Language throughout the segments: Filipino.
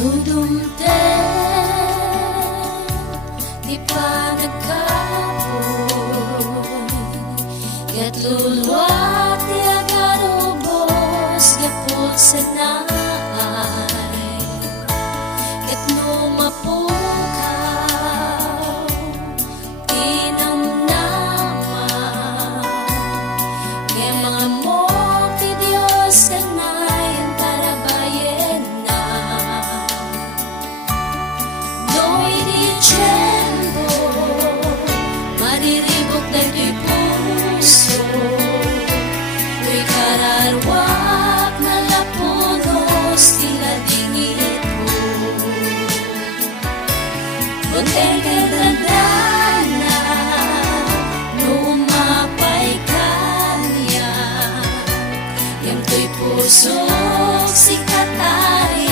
Dudumten, di pa nagkapoy, ket luluat ti agarubos, gapot sa naay, ket numapukaw, tinamnaman, kaya mga mo ti Diyos kanayan para bayen na. No'y di tiyempo, mariribok na to'y puso, to'y kararwak na lapunos, tila dingit mo. Bunteng kay dandana, numapay kanya, yam to'y pusok si katari,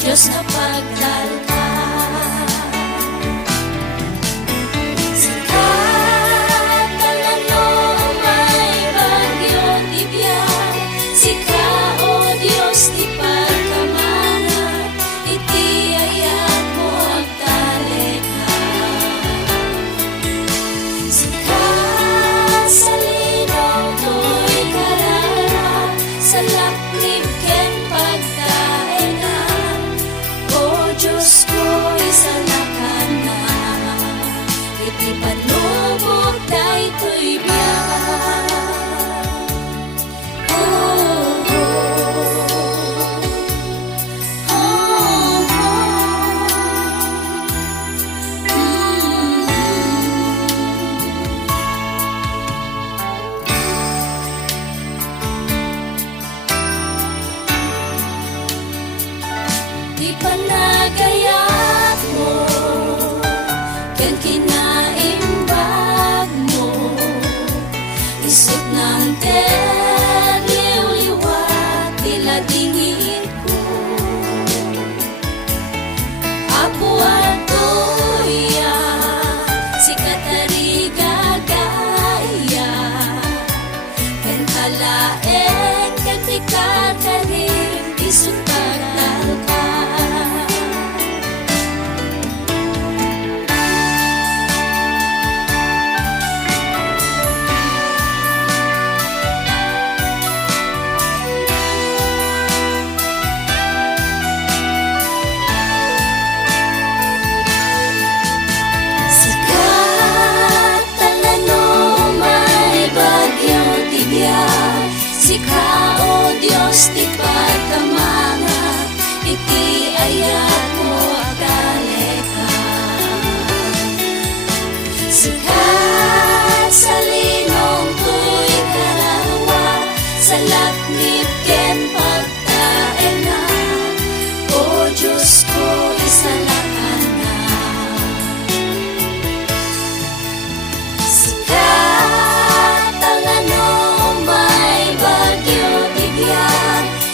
Diyos na pagdalka. Salaknib ken pagkaenan, o Diyos ko isalakan na, iti panlubog daytoy biyak. Di panagayat mo, ken kinaimbag mo, isip ng liw-liwat, tila dingin ko. Apo at tuya, si katari gagaya, ken kalaeng ken ti katarim, isip pagdalka. Sika, o Diyos, ti pagkamangat, iti ayat mo agaleka. Sikat sa linong to'y karawat, sa laknip ken pagtaengan, o Diyos ko isalakan na.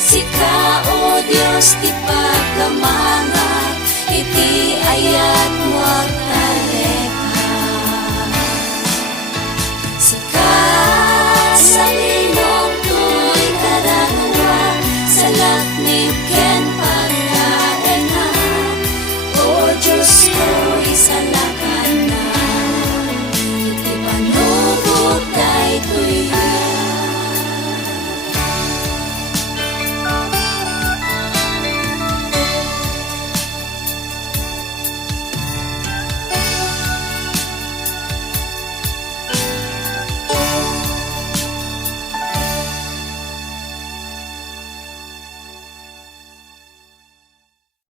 Sika, o Diyos, ti pagkamangat, iti ayat